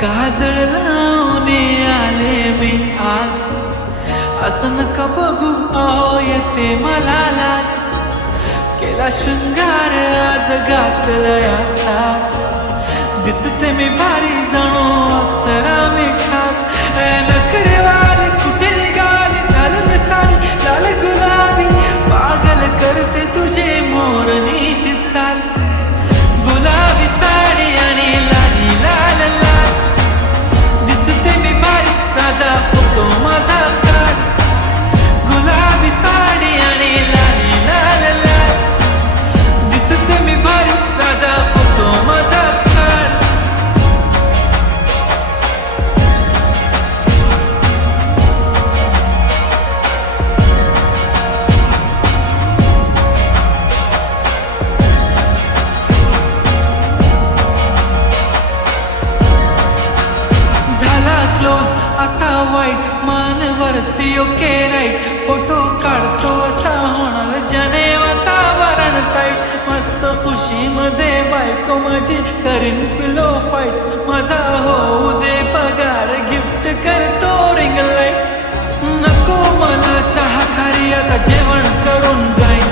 काजळ लावून आले मी आज, असं नका बघू अहो येते मला लाज. केला शृंगार आज घातलाय साज, दिसते मी भारी जणू अप्सरा मी खास. नखरेवाली कुठे निघाली घालून साडी लाल गुलाबी, पागल करते तुझे मोर निशी चाल. गुलाबी साडी आणि लाली लाल लाल, दिसते मी भारी राजा फोटो माझा काढ. गुलाबी साडी आणि लाली लाल लाल, दिसते मी भारी राजा फोटो माझा काढ. झाला क्लोज आता वाईट, मानवरती ओके राईट. फोटो काढतो असा होणार जने वातावरण ताईट. मस्त खुशीमध्ये बायको माझी करीन पिलो फाईट. माझा होऊ दे पगार गिफ्ट करतो रिंग लाईट. नको मला चहा खारी आता जेवण करून जाईन.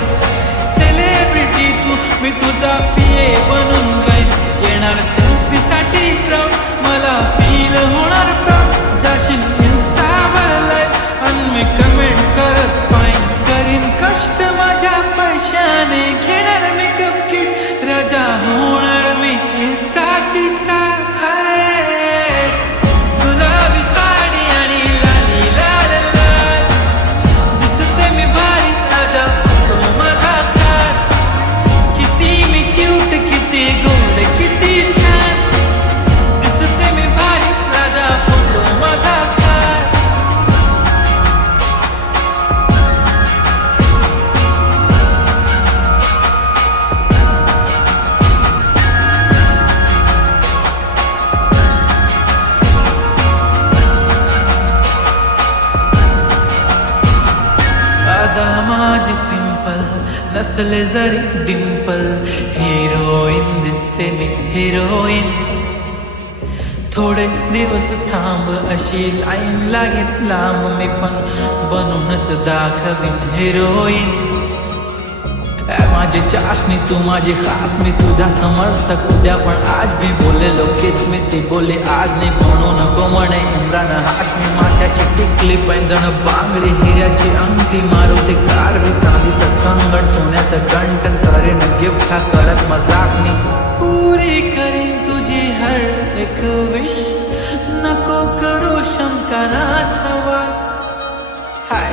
सेलिब्रिटी तू मी तुझा पिये बनून राहीन. येणार सेल्फी साठी क्राऊड, मला फील होणार प्राऊड. जाशील इन्स्टावर लाईव्ह आणि मी कमेंट करत पाईन. करीन कष्ट माझ्या पैशाने, घेणार मेकअप किट, राजा होणार मी इन्स्टाची स्टार. हाय गुलाबी साडी आणि लाली लाल लाल, दिसते मी भारी राजा फोटो माझा काढ. किती मी क्यूट, किती गोड, किती छान, दिसते मी भारी राजा फोटो माझा काढ. अदा माझी सिंपल, नसले जरी डिंपल, हिरोईन दिसते मी हिरोईन. थोडे दिवस थांब अशी लाईन लागेल लांब, मी पण बनूनच दाखवीन हिरोईन. माझी चाशनी तू माझी खास, मी तुझा समर्थक उद्या पण आज भी बोलेलो किस मी. ती बोले आज नाही म्हणू नको म्हणे इम्रान हाशमी. माथ्याची टिकली पैंजण बांगडी, हिऱ्याची अंगठी, मारुती कारवी, चांदीचं कंगण, सोन्याचं गंटन, करेन गिफ्ट हा करत मजाक मी. पुरी करीन तुझी हर एक विश, नको करू शंका ना सवाल. हाय